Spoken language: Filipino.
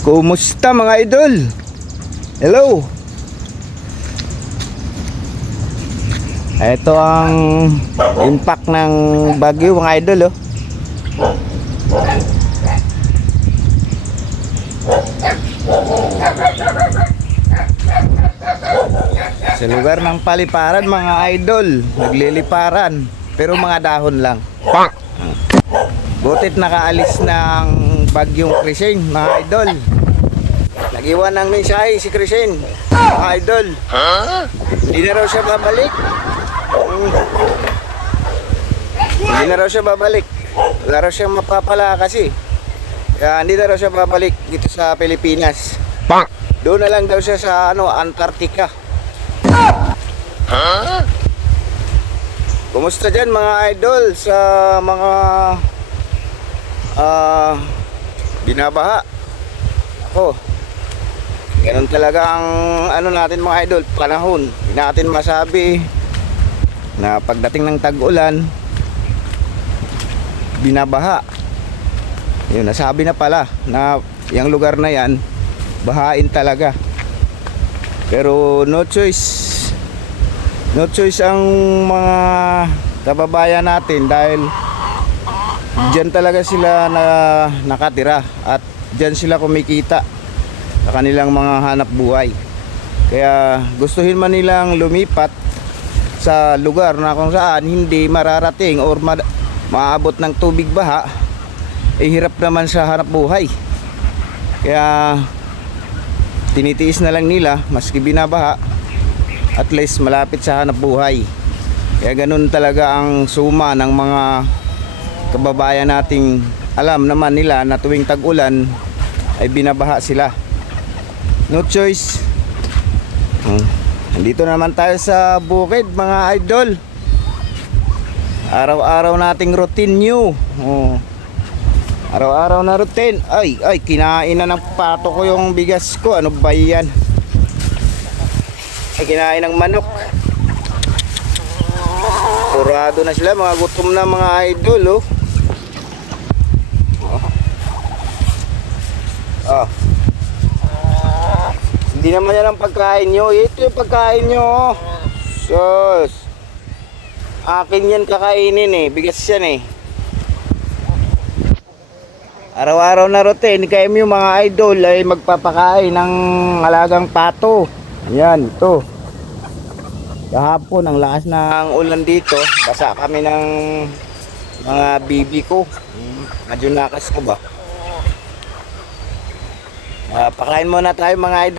Kumusta mga idol? Hello. Ito ang impact ng bagyo mga idol oh. Sa lugar ng paliparan mga idol, nagliliparan pero mga dahon lang. Butit nakaalis ng bagyong Krising mga idol. Nag-iwan ng mensahe si Krising mga idol. Hindi na raw siya babalik. Hindi na raw siya babalik. Wala raw siya mapapala kasi. Kaya hindi na raw siya babalik dito sa Pilipinas. Doon na lang daw siya sa Antarctica. Kumusta dyan mga idol sa mga binabaha? Ako, ganun talaga ang natin mga idol, panahon. Hindi natin masabi na pagdating ng tag-ulan binabaha. Yun, nasabi na pala na yung lugar na yan bahain talaga. Pero no choice ang mga kababayan natin dahil dyan talaga sila na nakatira at dyan sila kumikita sa kanilang mga hanap buhay. Kaya gustuhin man nilang lumipat sa lugar na kung saan hindi mararating or maabot ng tubig baha, hirap naman sa hanap buhay. Kaya tinitiis na lang nila maski binabaha, at least malapit sa hanap buhay. Kaya ganun talaga ang suma ng mga kababayan nating alam naman nila na tuwing tag-ulan ay binabaha sila. No choice. Nandito naman tayo sa bukid mga idol. Araw-araw nating routine new. Araw-araw na routine. Ay, kinain na ng pato ko yung bigas ko. Ano ba yan? Ay, kinain ng manok. Kurado na sila, mga gutom na mga idol Hindi naman yan ang pagkain nyo. Ito yung pagkain nyo Sus. Akin yan kakainin bigas yan Araw-araw na routine. Kayo yung mga idol ay magpapakain ng alagang pato. Ayan, ito. Kahapon ang lakas ng ulan dito. Basa kami ng mga bibi ko. Medyo nakas ko ba? Pakain muna tayo mga idol.